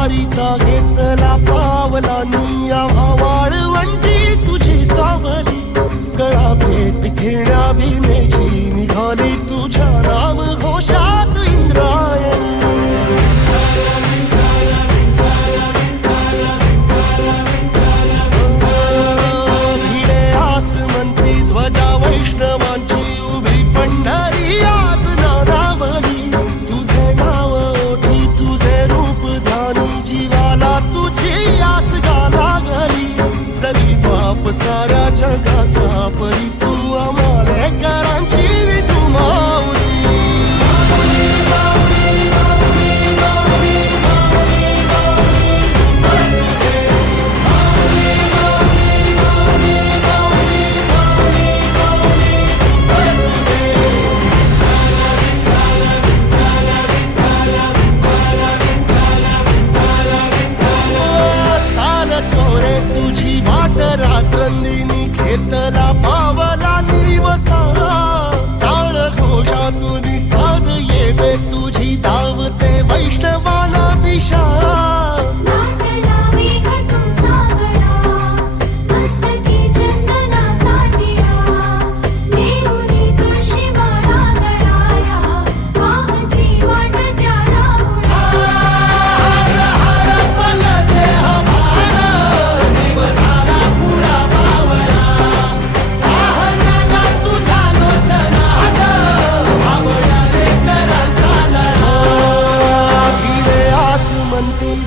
वारीचा घेतला पावला जगाचा परी It's the